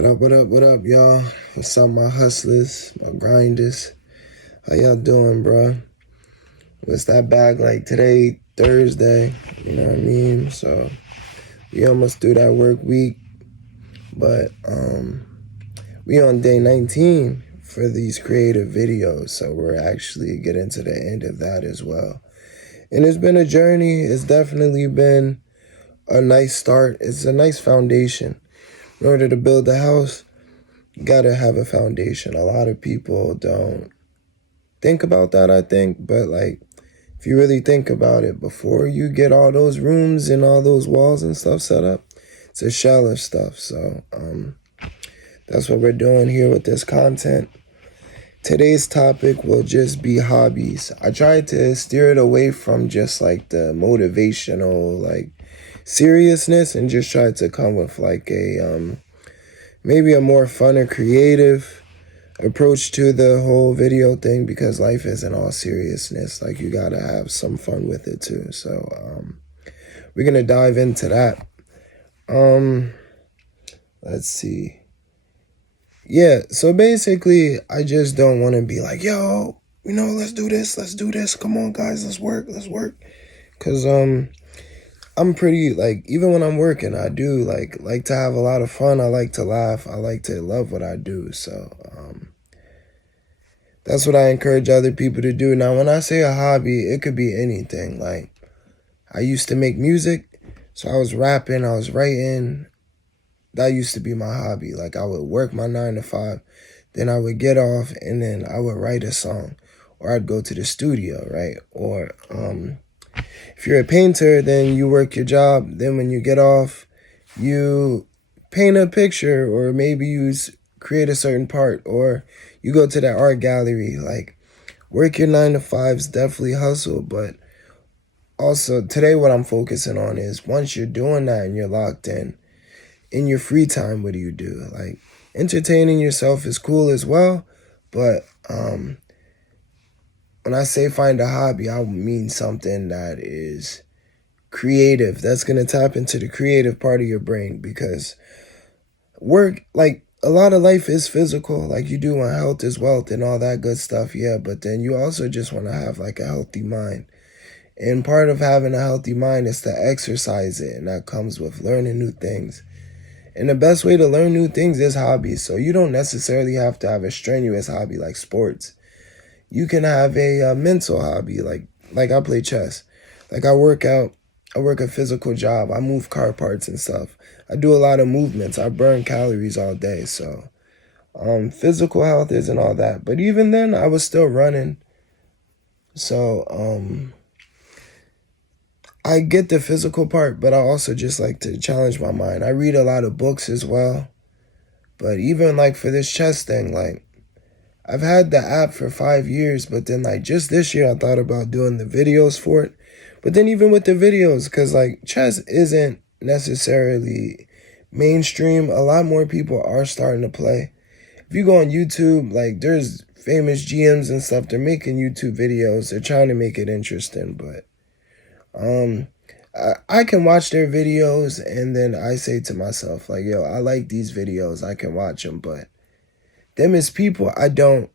What up, y'all? What's up, my hustlers, my grinders? How y'all doing, bro? What's that bag like today, Thursday? You know what I mean? So, we almost through that work week, but we on day 19 for these creative videos, so we're actually getting to the end of that as well. And it's been a journey. It's definitely been a nice start. It's a nice foundation. In order to build a house, you gotta have a foundation. A lot of people don't think about that, I think, but like, if you really think about it, before you get all those rooms and all those walls and stuff set up, it's a shell of stuff. So that's what we're doing here with this content. Today's topic will just be hobbies. I tried to steer it away from just like the motivational, like seriousness, and just tried to come with like a maybe a more fun or creative approach to the whole video thing, because life isn't all seriousness. Like, you gotta have some fun with it too. So we're gonna dive into that. Let's see. Yeah, so basically I just don't want to be like, yo, let's do this, come on guys, let's work. Because I'm pretty, like, even when I'm working, I do like to have a lot of fun. I like to laugh. I like to love what I do. So that's what I encourage other people to do. Now, when I say a hobby, it could be anything. Like, I used to make music, so I was rapping, I was writing. That used to be my hobby. Like, I would work my 9 to 5, then I would get off, and then I would write a song, or I'd go to the studio, right? Or if you're a painter, then you work your job. Then when you get off, you paint a picture, or maybe you create a certain part, or you go to that art gallery. Like, work your 9 to 5s, definitely hustle. But also today, what I'm focusing on is, once you're doing that and you're locked in your free time, what do you do? Like, entertaining yourself is cool as well, but when I say find a hobby, I mean something that is creative, that's going to tap into the creative part of your brain. Because work, like, a lot of life is physical. Like, you do want health is wealth and all that good stuff, yeah, but then you also just want to have like a healthy mind. And part of having a healthy mind is to exercise it, and that comes with learning new things. And the best way to learn new things is hobbies. So you don't necessarily have to have a strenuous hobby like sports. You can have a mental hobby, like I play chess. Like, I work out. I work a physical job. I move car parts and stuff. I do a lot of movements. I burn calories all day. So physical health isn't all that. But even then, I was still running. So I get the physical part, but I also just like to challenge my mind. I read a lot of books as well. But even like for this chess thing, like, I've had the app for 5 years, but then like just this year I thought about doing the videos for it. But then even with the videos, because like chess isn't necessarily mainstream, a lot more people are starting to play. If you go on YouTube, like, there's famous GMs and stuff, they're making YouTube videos. They're trying to make it interesting, but I can watch their videos, and then I say to myself, like, yo, I like these videos, I can watch them, but them as people, I don't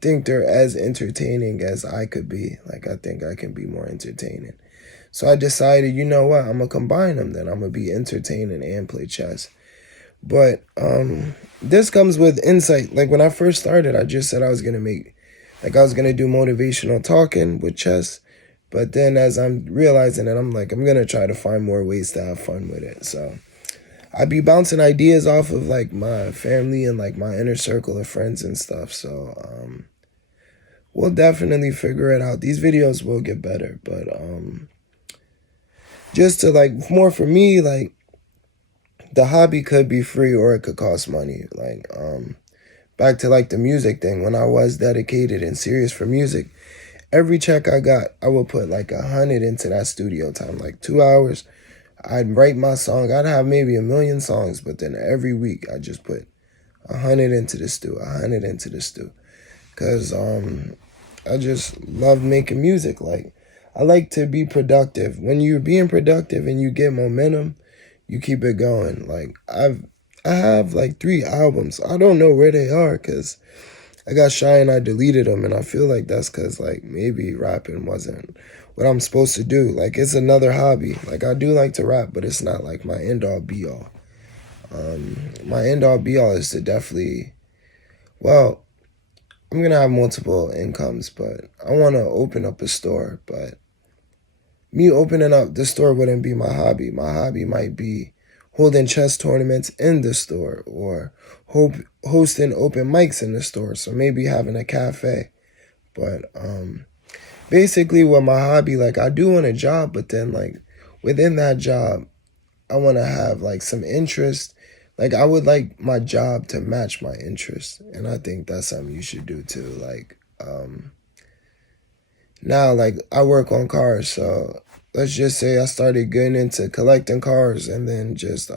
think they're as entertaining as I could be. Like, I think I can be more entertaining. So I decided, you know what, I'm going to combine them then. I'm going to be entertaining and play chess. But this comes with insight. Like, when I first started, I just said I was going to do motivational talking with chess. But then as I'm realizing it, I'm like, I'm going to try to find more ways to have fun with it. So I'd be bouncing ideas off of like my family and like my inner circle of friends and stuff. So we'll definitely figure it out. These videos will get better, but just to like, more for me, like, the hobby could be free or it could cost money. Like, back to like the music thing, when I was dedicated and serious for music, every check I got, I would put like 100 into that studio time, like 2 hours. I'd write my song. I'd have maybe 1,000,000 songs, but then every week I just put 100 into the stew, 100 into the stew. Cause I just love making music. Like, I like to be productive. When you're being productive and you get momentum, you keep it going. Like, I have like 3 albums. I don't know where they are because I got shy and I deleted them. And I feel like that's because like maybe rapping wasn't what I'm supposed to do. Like it's another hobby. Like I do like to rap, but it's not like my end all be all. My end all be all is to definitely, well, I'm gonna have multiple incomes, but I want to open up a store. But me opening up the store wouldn't be my hobby. My hobby might be holding chess tournaments in the store or hosting open mics in the store. So maybe having a cafe. But basically, with my hobby, like I do want a job, but then like within that job, I want to have like some interest. Like I would like my job to match my interest, and I think that's something you should do too. Like now, like I work on cars, so let's just say I started getting into collecting cars, and then just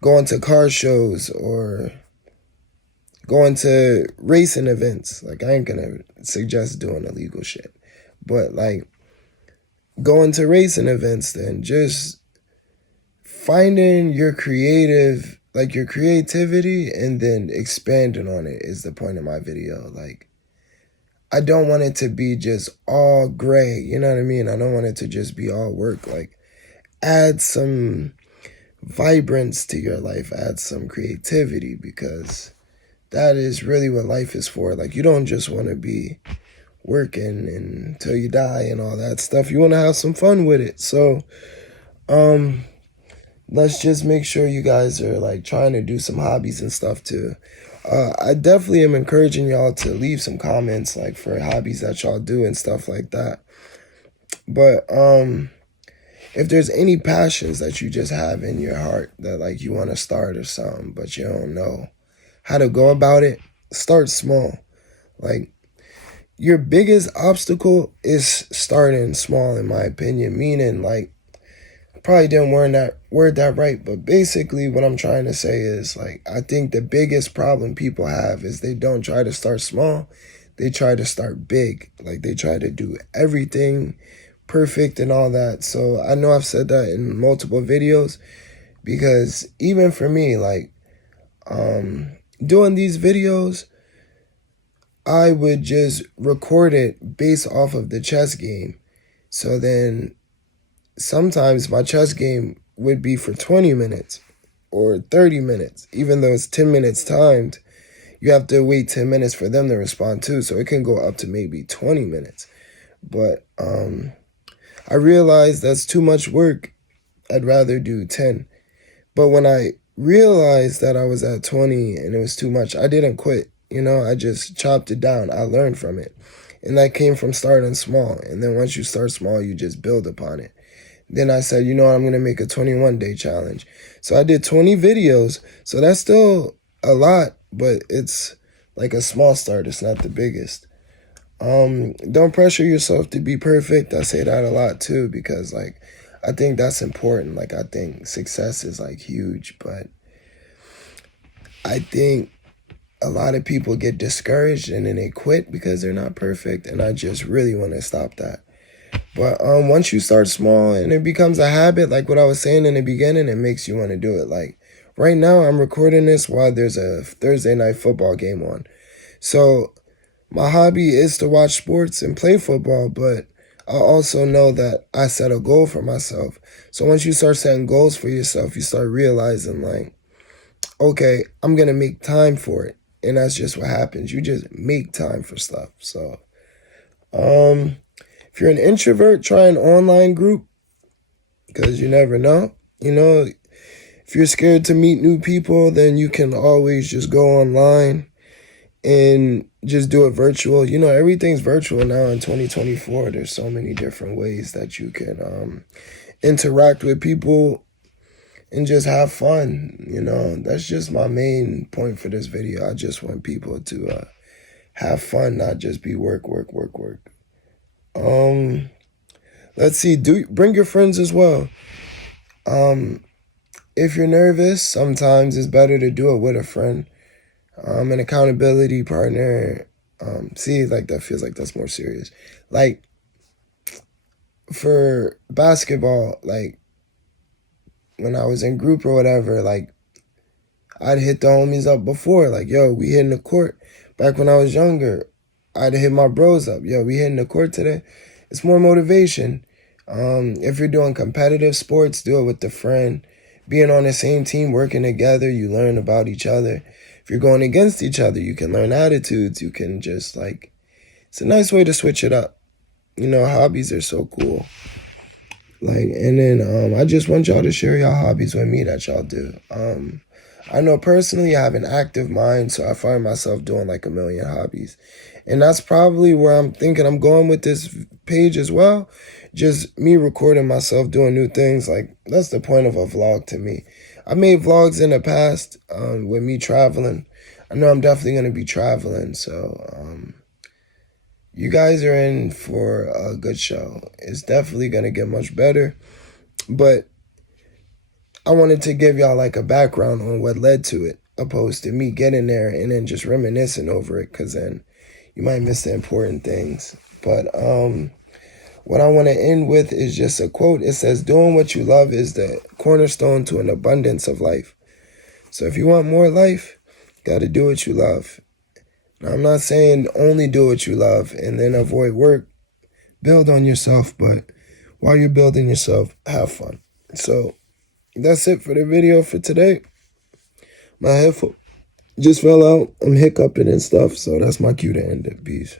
going to car shows or going to racing events. Like I ain't gonna suggest doing illegal shit, but like going to racing events, then just finding your creative, like your creativity, and then expanding on it is the point of my video. Like I don't want it to be just all gray, you know what I mean? I don't want it to just be all work. Like add some vibrance to your life, add some creativity, because that is really what life is for. Like you don't just want to be working until you die and all that stuff. You want to have some fun with it. So let's just make sure you guys are like trying to do some hobbies and stuff too. I definitely am encouraging y'all to leave some comments like for hobbies that y'all do and stuff like that. But if there's any passions that you just have in your heart that like you want to start or something, but you don't know how to go about it, start small. Like your biggest obstacle is starting small, in my opinion. Meaning, like, probably didn't word that right, but basically what I'm trying to say is like I think the biggest problem people have is they don't try to start small. They try to start big. Like they try to do everything perfect and all that. So I know I've said that in multiple videos because even for me, like doing these videos, I would just record it based off of the chess game. So then sometimes my chess game would be for 20 minutes or 30 minutes. Even though it's 10 minutes timed, you have to wait 10 minutes for them to respond too. So it can go up to maybe 20 minutes. But I realized that's too much work. I'd rather do 10. But when I realized that I was at 20 and it was too much, I didn't quit. You know, I just chopped it down. I learned from it. And that came from starting small. And then once you start small, you just build upon it. Then I said, you know what, I'm going to make a 21-day challenge. So I did 20 videos. So that's still a lot, but it's like a small start. It's not the biggest. Don't pressure yourself to be perfect. I say that a lot too, because like, I think that's important. Like, I think success is like huge, but I think a lot of people get discouraged and then they quit because they're not perfect. And I just really want to stop that. But once you start small and it becomes a habit, like what I was saying in the beginning, it makes you want to do it. Like right now, I'm recording this while there's a Thursday night football game on. So my hobby is to watch sports and play football, but I also know that I set a goal for myself. So once you start setting goals for yourself, you start realizing like, okay, I'm going to make time for it. And that's just what happens. You just make time for stuff. So, if you're an introvert, try an online group because you never know. You know, if you're scared to meet new people, then you can always just go online and just do it virtual. You know, everything's virtual now in 2024. There's so many different ways that you can interact with people and just have fun. You know, that's just my main point for this video. I just want people to have fun, not just be work, work, work, work. Let's see. Bring your friends as well. If you're nervous, sometimes it's better to do it with a friend. An accountability partner. See, like that feels like that's more serious. Like for basketball, like when I was in group or whatever, like I'd hit the homies up before, like, yo, we hitting the court. Back when I was younger, I'd hit my bros up. Yo, we hitting the court today. It's more motivation. If you're doing competitive sports, do it with a friend. Being on the same team, working together, you learn about each other. If you're going against each other, you can learn attitudes. You can just like, it's a nice way to switch it up. You know, hobbies are so cool. Like, and then I just want y'all to share your hobbies with me that y'all do. I know personally I have an active mind, so I find myself doing like a million hobbies. And that's probably where I'm thinking I'm going with this page as well. Just me recording myself doing new things. Like, that's the point of a vlog to me. I made vlogs in the past with me traveling. I know I'm definitely going to be traveling, so you guys are in for a good show. It's definitely going to get much better. But I wanted to give y'all like a background on what led to it, opposed to me getting there and then just reminiscing over it, because then you might miss the important things. But what I want to end with is just a quote. It says, doing what you love is the cornerstone to an abundance of life. So if you want more life, you got to do what you love. Now, I'm not saying only do what you love and then avoid work. Build on yourself, but while you're building yourself, have fun. So that's it for the video for today. My headphone just fell out. I'm hiccuping and stuff, so that's my cue to end it. Peace.